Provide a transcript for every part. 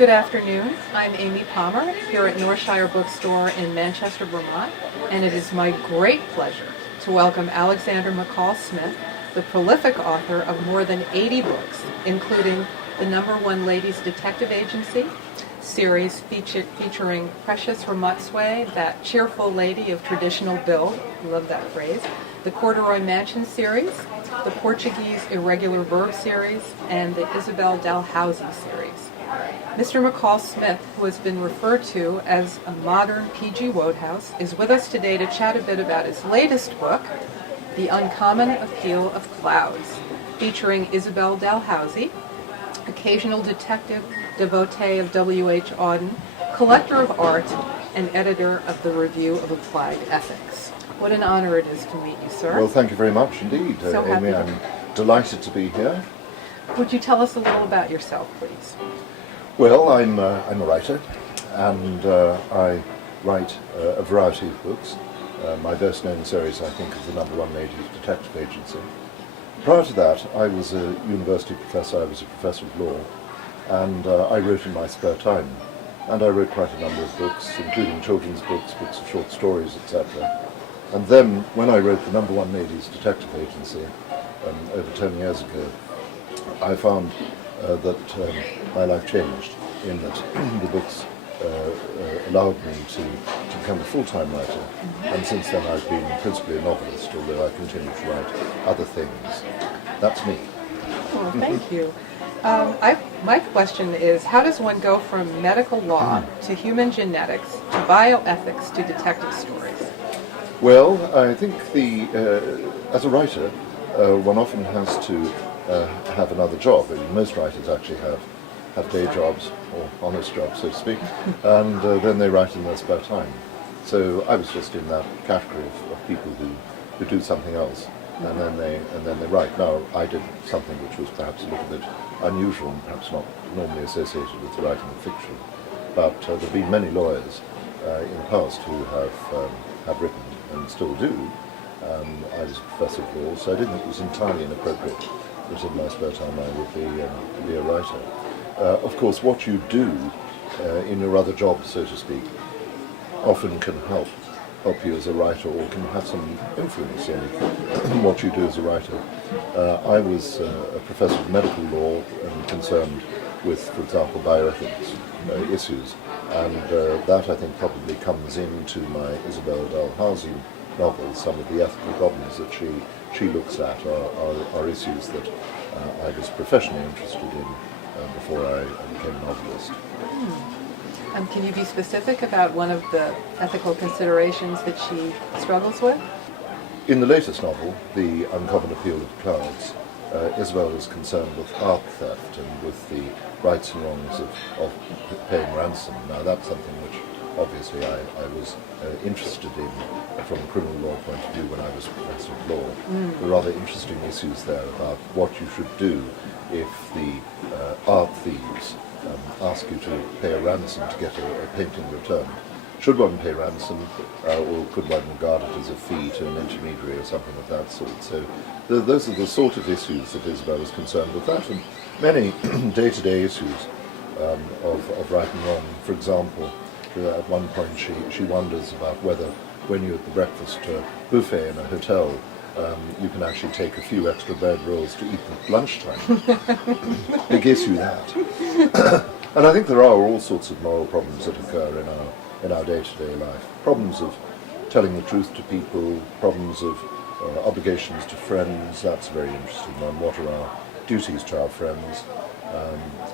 Good afternoon. I'm Amy Palmer here at Northshire Bookstore in Manchester, Vermont, and it is my great pleasure to welcome Alexander McCall Smith, the prolific author of more than 80 books, including the #1 Ladies Detective Agency series featuring Precious Ramotswe, that cheerful lady of traditional build, love that phrase, the Corduroy Mansion series, the Portuguese Irregular Verb series, and the Isabel Dalhousie series. Mr. McCall Smith, who has been referred to as a modern P.G. Wodehouse, is with us today to chat a bit about his latest book, The Uncommon Appeal of Clouds, featuring Isabel Dalhousie, occasional detective, devotee of W.H. Auden, collector of art, and editor of the Review of Applied Ethics. What an honor it is to meet you, sir. Well, thank you very much indeed, So Amy. happy. I'm delighted to be here. Would you tell us a little about yourself, please? Well, I'm a writer, and I write a variety of books. My best known series, I think, is the #1 Ladies Detective Agency. Prior to that, I was a university professor. I was a professor of law, and I wrote in my spare time. And I wrote quite a number of books, including children's books, books of short stories, etc. And then, when I wrote the #1 Ladies Detective Agency, over 10 years ago, I found that my life changed in that the books allowed me to become a full-time writer, and since then I've been principally a novelist, although I continue to write other things. That's me. Well, thank you. My question is, how does one go from medical law to human genetics to bioethics to detective stories? Well, I think as a writer, one often has to have another job. I mean, most writers actually have day jobs, or honest jobs, so to speak, and then they write in their spare time. So I was just in that category of people who do something else, and then they write. Now, I did something which was perhaps a little bit unusual and perhaps not normally associated with the writing of fiction, but there have been many lawyers in the past who have written and still do. I was a professor of law, so I didn't think it was entirely inappropriate that in my spare time I would be a writer. Of course, what you do in your other job, so to speak, often can help you as a writer, or can have some influence on what you do as a writer. I was a professor of medical law and concerned with, for example, bioethics issues, and that I think probably comes into my Isabel Dalhousie novel. Some of the ethical problems that she looks at are issues that I was professionally interested in before I became a novelist. Can you be specific about one of the ethical considerations that she struggles with? In the latest novel, The Uncommon Appeal of the Clouds, Isabel is concerned with art theft and with the rights and wrongs of paying ransom. Now, that's something which obviously I was interested in from a criminal law point of view when I was a professor of law. There are rather interesting issues there about what you should do if the art thieves ask you to pay a ransom to get a painting returned. Should one pay ransom, or could one regard it as a fee to an intermediary or something of that sort? So those are the sort of issues that Isabel is concerned with. That and many day-to-day issues of right and wrong. For example, at one point she wonders about whether when you're at the breakfast buffet in a hotel, you can actually take a few extra bread rolls to eat at lunchtime. Big issue, that. And I think there are all sorts of moral problems that occur in our day-to-day life. Problems of telling the truth to people, problems of obligations to friends. That's a very interesting one. What are our duties to our friends?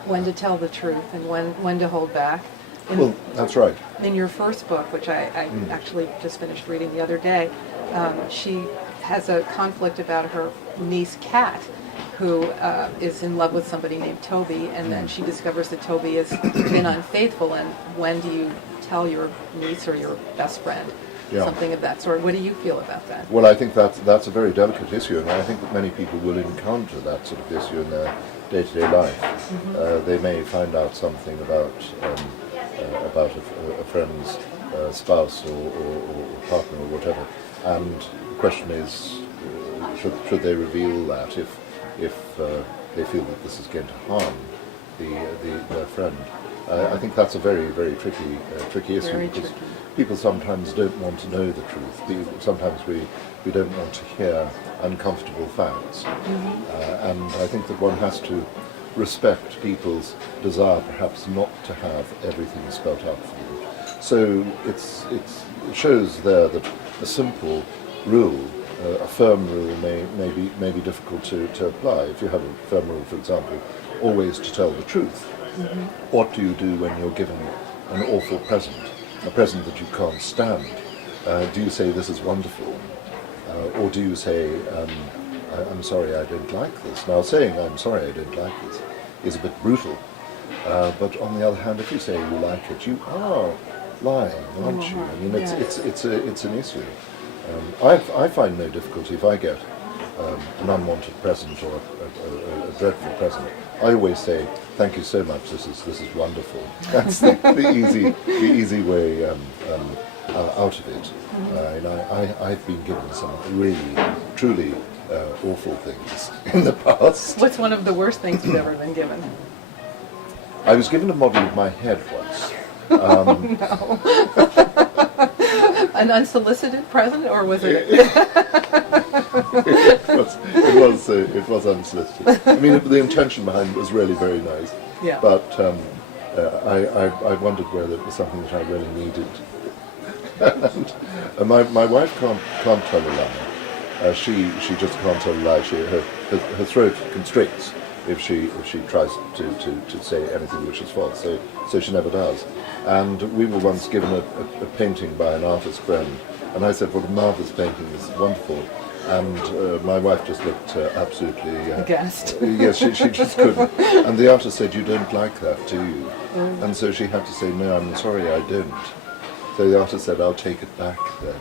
When to tell the truth and when to hold back. Well, that's right. In your first book, which I actually just finished reading the other day, she has a conflict about her niece Kat, who is in love with somebody named Toby, and then she discovers that Toby has been unfaithful, and when do you tell your niece or your best friend? Yeah. Something of that sort. What do you feel about that? Well, I think that's a very delicate issue, and I think that many people will encounter that sort of issue in their day-to-day life. They may find out something about a friend's spouse or partner or whatever, and the question is, should they reveal that if they feel that this is going to harm their friend? I think that's a very, very tricky issue, Very because tricky. people sometimes don't want to know the truth. Sometimes we don't want to hear uncomfortable facts. And I think that one has to respect people's desire perhaps not to have everything spelt out for them. So it shows there that a simple rule, a firm rule, may be difficult to apply. If you have a firm rule, for example, always to tell the truth, what do you do when you're given an awful present, a present that you can't stand? Do you say, this is wonderful? Or do you say, I'm sorry, I don't like this? Now, saying, I'm sorry, I don't like this, is a bit brutal. But on the other hand, if you say you like it, you are lying, aren't you? I mean, it's an issue. I find no difficulty if I get an unwanted present or a dreadful present. I always say, thank you so much, this is wonderful. That's the easy way out of it. I've been given some really, truly awful things in the past. What's one of the worst things you've ever been given? I was given a model of my head once. An unsolicited present, or was it? It was unsolicited. I mean, the intention behind it was really very nice. Yeah. But I wondered whether it was something that I really needed. And my wife can't tell a lie. She just can't tell a lie. Her throat constricts if she tries to say anything which is false. So she never does. And we were once given a painting by an artist friend, and I said, "What a marvelous painting! This is wonderful." And my wife just looked absolutely aghast. Yes, she just couldn't. And the artist said, "You don't like that, do you?" And so she had to say, "No, I'm sorry, I don't." So the artist said, "I'll take it back then.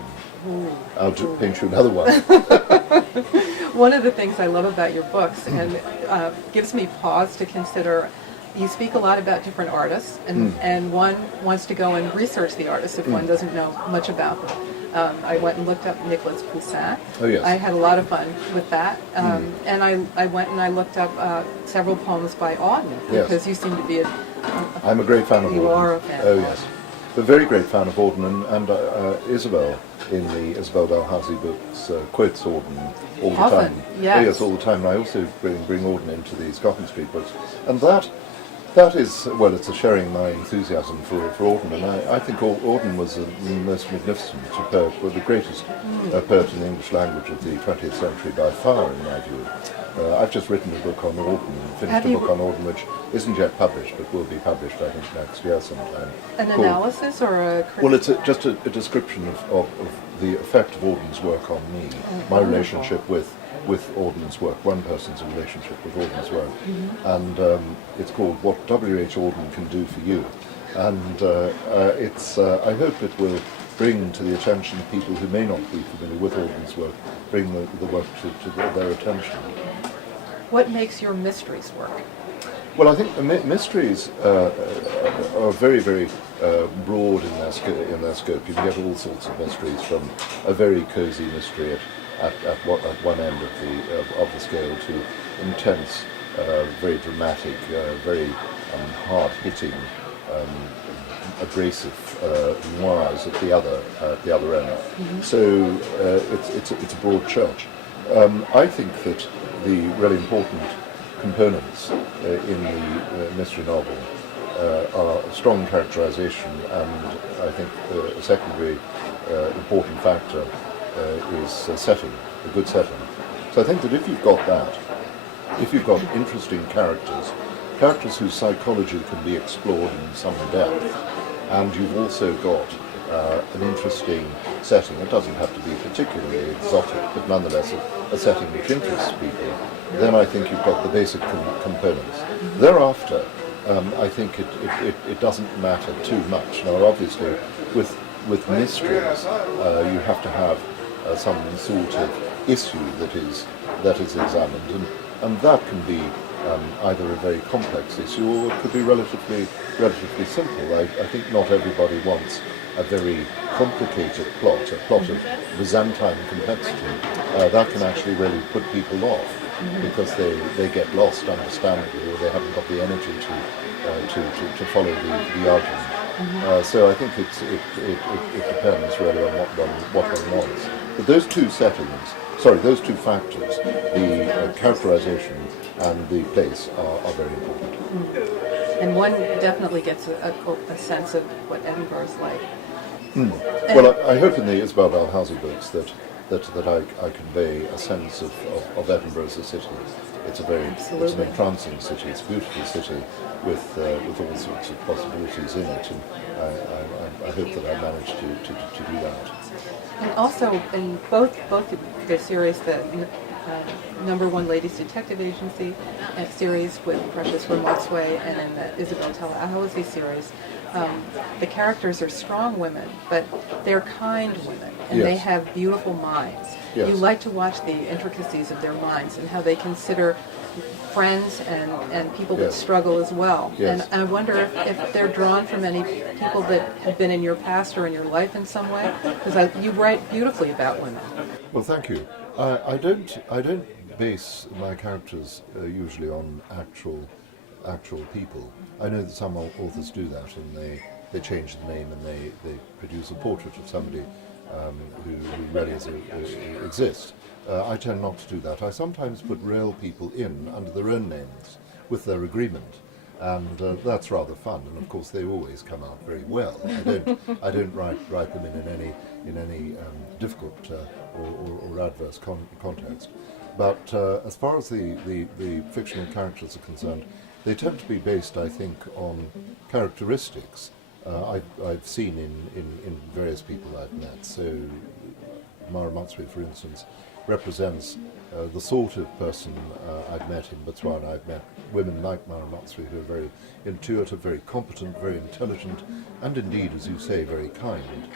I'll paint you another one." One of the things I love about your books, and gives me pause to consider, you speak a lot about different artists, and one wants to go and research the artists if one doesn't know much about them. I went and looked up Nicolas Poussin. Oh, yes. I had a lot of fun with that. And I went and I looked up several poems by Auden, because you seem to be I'm a great fan of Auden. You are a fan. Oh, yes. A very great fan of Auden, and Isabel in the Isabel Dalhousie books quotes Auden all the Often, time. yes. Oh, yes, all the time. And I also bring Auden into the Scotland Street books, and that is, well, it's a sharing my enthusiasm for Auden, and I think Auden was the most magnificent poet, well, the greatest poet in the English language of the 20th century by far, in my view. I've just written a book on Auden, finished a book on Auden, which isn't yet published, but will be published, I think, next year sometime. An analysis or a critique? Well, it's just a description of the effect of Auden's work on me, my relationship with Auden's work, one person's relationship with Auden's work, and it's called What W.H. Auden Can Do For You, and I hope it will bring to the attention of people who may not be familiar with Auden's work, bring the work to their attention. What makes your mysteries work? Well, I think the mysteries are very, very broad in their scope. You can get all sorts of mysteries, from a very cosy mystery at one end of the scale to intense, very dramatic, very hard-hitting, abrasive noirs at the other end. So it's a broad church. I think that the really important components in the mystery novel are strong characterization, and I think a secondary important factor is setting, a good setting. So I think that if you've got that, if you've got interesting characters whose psychology can be explored in some depth, and you've also got an interesting setting, it doesn't have to be particularly exotic, but nonetheless a setting which interests people, then I think you've got the basic components. Thereafter, I think it doesn't matter too much. Now, obviously, with mysteries, you have to have some sort of issue that is examined, and that can be either a very complex issue, or it could be relatively simple. I think not everybody wants a very complicated plot, a plot of Byzantine complexity. That can actually really put people off. because they get lost, understandably, or they haven't got the energy to follow the argument. So I think it depends really on what one wants. But those two those two factors, the characterization and the place, are very important. And one definitely gets a sense of what Edinburgh's like. Well, I hope in the Isabel Dalhousie books that I convey a sense of Edinburgh as a city. It's it's an entrancing city. It's a beautiful city with all sorts of possibilities in it, and I hope that I managed to do that. And also in both the series, the number one Ladies Detective Agency series with Precious Ramotswe, and in the Isabel Dalhousie series, the characters are strong women, but they're kind women, and they have beautiful minds. Yes. You like to watch the intricacies of their minds and how they consider friends and people that struggle as well. Yes. And I wonder if they're drawn from any people that have been in your past or in your life in some way, because you write beautifully about women. Well, thank you. I don't base my characters usually on actual people. I know that some authors do that, and they change the name and they produce a portrait of somebody who really exists. I tend not to do that. I sometimes put real people in under their own names with their agreement, and that's rather fun. And of course, they always come out very well. I don't write them in any difficult or adverse context. But as far as the fictional characters are concerned, they tend to be based, I think, on characteristics I've seen in various people I've met. So Mara Matsui, for instance, represents the sort of person I've met in Botswana. I've met women like Mara Matsui who are very intuitive, very competent, very intelligent, and indeed, as you say, very kind.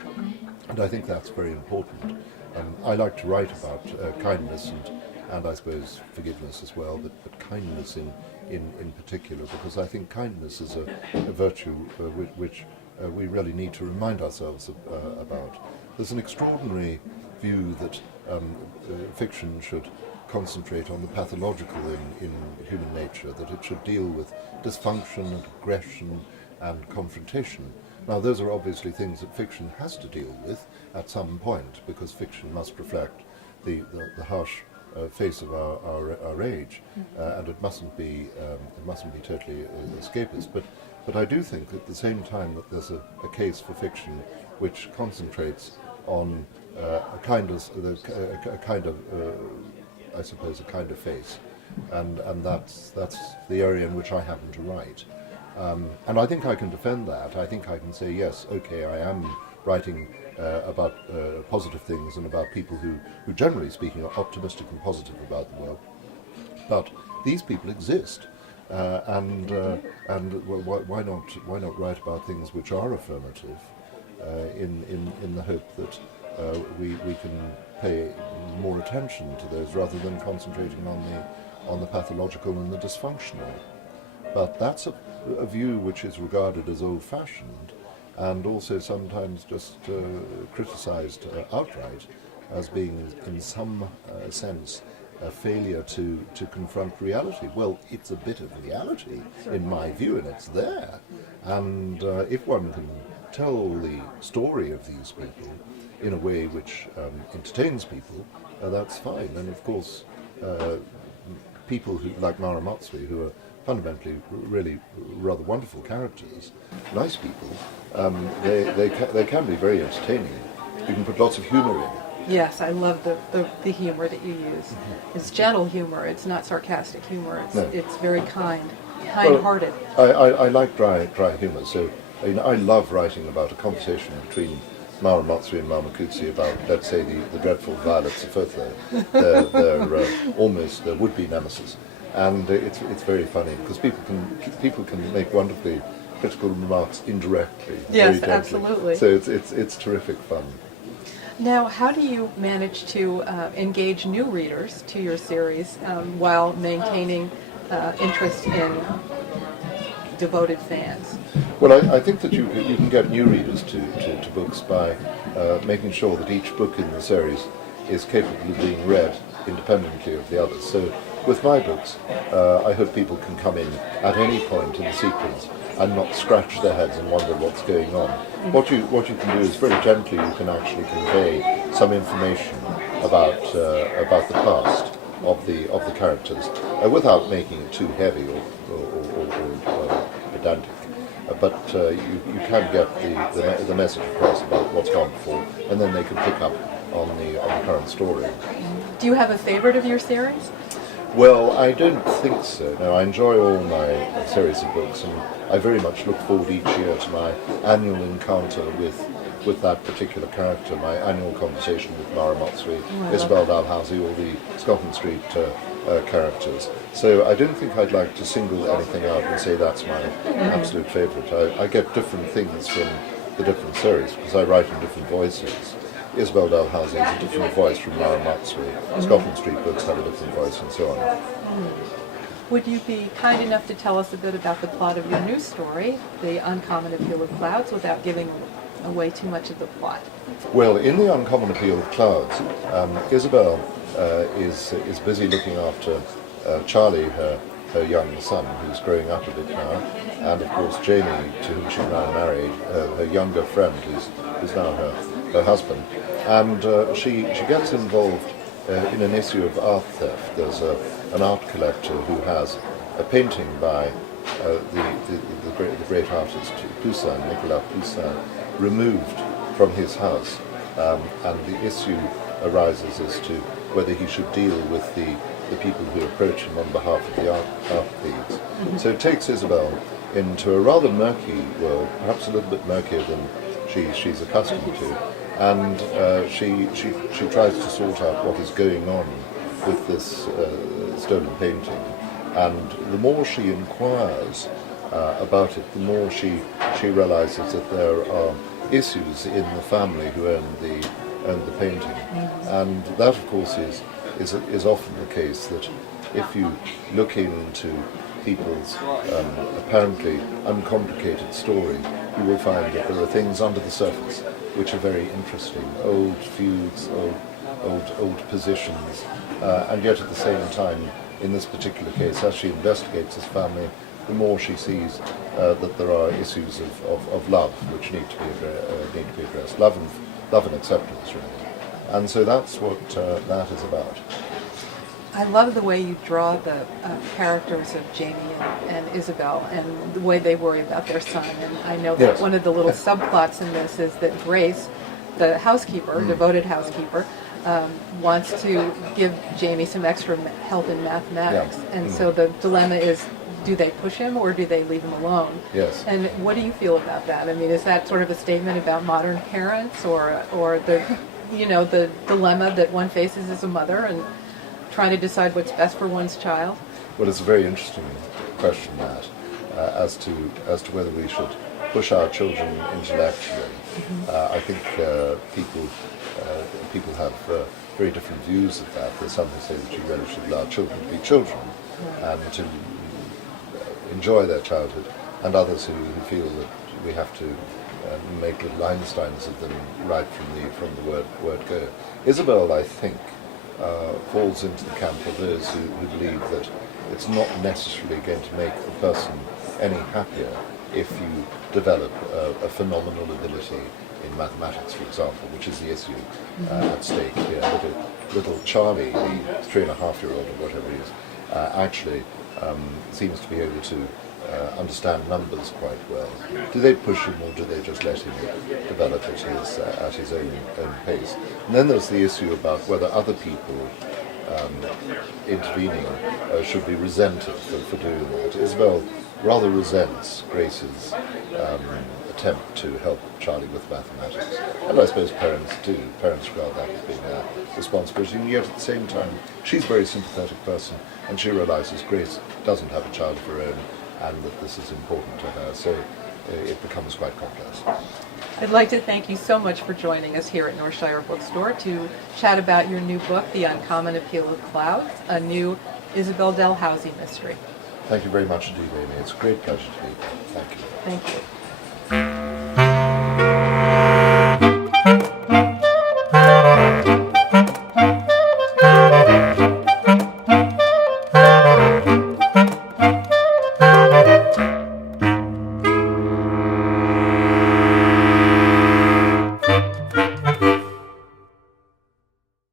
And I think that's very important. I like to write about kindness and I suppose forgiveness as well, but kindness in particular, because I think kindness is a virtue which we really need to remind ourselves about. There's an extraordinary view that fiction should concentrate on the pathological in human nature, that it should deal with dysfunction and aggression and confrontation. Now, those are obviously things that fiction has to deal with at some point, because fiction must reflect the harsh face of our age, and it mustn't be totally escapist. But I do think at the same time that there's a case for fiction which concentrates on a kind of face, and that's the area in which I happen to write. And I think I can defend that. I think I can say, yes, okay, I am writing about positive things and about people who generally speaking are optimistic and positive about the world. But these people exist, and why not write about things which are affirmative, in the hope that we can pay more attention to those rather than concentrating on the pathological and the dysfunctional. But that's a view which is regarded as old-fashioned, and also sometimes just criticised outright as being, in some sense, a failure to confront reality. Well, it's a bit of reality, in my view, and it's there. And if one can tell the story of these people in a way which entertains people, that's fine. And of course, people who, like Mara Matsui, who are fundamentally really rather wonderful characters, nice people, they can be very entertaining. You can put lots of humour in. Yes, I love the humor that you use. It's gentle humor. It's not sarcastic humor. It's very kind-hearted. Well, I like dry humour. So I love writing about a conversation between Mara Matsui and Mama Kutsi about, let's say, the dreadful violets of Otho, their almost their would-be nemesis. And it's very funny because people can make wonderfully critical remarks indirectly. Yes, very gently. absolutely. So it's terrific fun. Now, how do you manage to engage new readers to your series while maintaining interest in devoted fans? Well, I think that you can get new readers to books by making sure that each book in the series is capable of being read independently of the others. So with my books, I hope people can come in at any point in the sequence and not scratch their heads and wonder what's going on. What you can do is very gently you can actually convey some information about the past of the characters without making it too heavy or pedantic. But you can get the message across about what's gone before, and then they can pick up on the current story. Do you have a favorite of your series? Well, I don't think so. No, I enjoy all my series of books, and I very much look forward each year to my annual encounter with that particular character, my annual conversation with Mara Motsui, Isabel Dalhousie, all the Scotland Street characters. So I don't think I'd like to single anything out and say that's my absolute favourite. I get different things from the different series because I write in different voices. Isabel Dalhousie has a different voice from Mara Motsui. Scotland Street books have a different voice, and so on. Would you be kind enough to tell us a bit about the plot of your new story, The Uncommon Appeal of Clouds, without giving away too much of the plot? Well, in The Uncommon Appeal of Clouds, Isabel is busy looking after Charlie, her young son, who's growing up a bit now, and of course Jamie, to whom she's now married, her younger friend, who's now her husband, and she gets involved in an issue of art theft. There's an art collector who has a painting by the great artist Poussin, Nicolas Poussin, removed from his house, and the issue arises as to whether he should deal with the people who approach him on behalf of the art thieves. So it takes Isabel into a rather murky world, perhaps a little bit murkier than she's accustomed to, and she tries to sort out what is going on with this stolen painting. And the more she inquires about it, the more she realizes that there are issues in the family who own the painting, and that of course is often the case, that if you look into people's apparently uncomplicated story, you will find that there are things under the surface which are very interesting, old feuds, old positions, and yet at the same time, in this particular case, as she investigates this family, the more she sees that there are issues of love which need to be addressed, love and acceptance, really. And so that's what that is about. I love the way you draw the characters of Jamie and Isabel and the way they worry about their son. And I know that one of the little subplots in this is that Grace, the housekeeper, devoted housekeeper, wants to give Jamie some extra help in mathematics. And so the dilemma is, do they push him or do they leave him alone? Yes. And what do you feel about that? I mean, is that sort of a statement about modern parents, or the dilemma that one faces as a mother and trying to decide what's best for one's child? Well, it's a very interesting question, that as to whether we should push our children intellectually. I think people have very different views of that. There's some who say that you really should allow children to be children and to enjoy their childhood, and others who feel that we have to make little Einsteins of them right from the word go. Isabel, I think, falls into the camp of those who believe that it's not necessarily going to make the person any happier if you develop a phenomenal ability in mathematics, for example, which is the issue at stake here. Little Charlie, the 3.5-year-old or whatever he is, actually seems to be able to understand numbers quite well. Do they push him, or do they just let him develop at his own pace? And then there's the issue about whether other people intervening should be resented for doing that. Isabel rather resents Grace's attempt to help Charlie with mathematics, and I suppose parents do. Parents regard that as being their responsibility, and yet at the same time she's a very sympathetic person, and she realizes Grace doesn't have a child of her own, and that this is important to her, so it becomes quite complex. I'd like to thank you so much for joining us here at Northshire Bookstore to chat about your new book, The Uncommon Appeal of Clouds, a new Isabel Dalhousie mystery. Thank you very much indeed, Amy. It's a great pleasure to be here. Thank you. Thank you.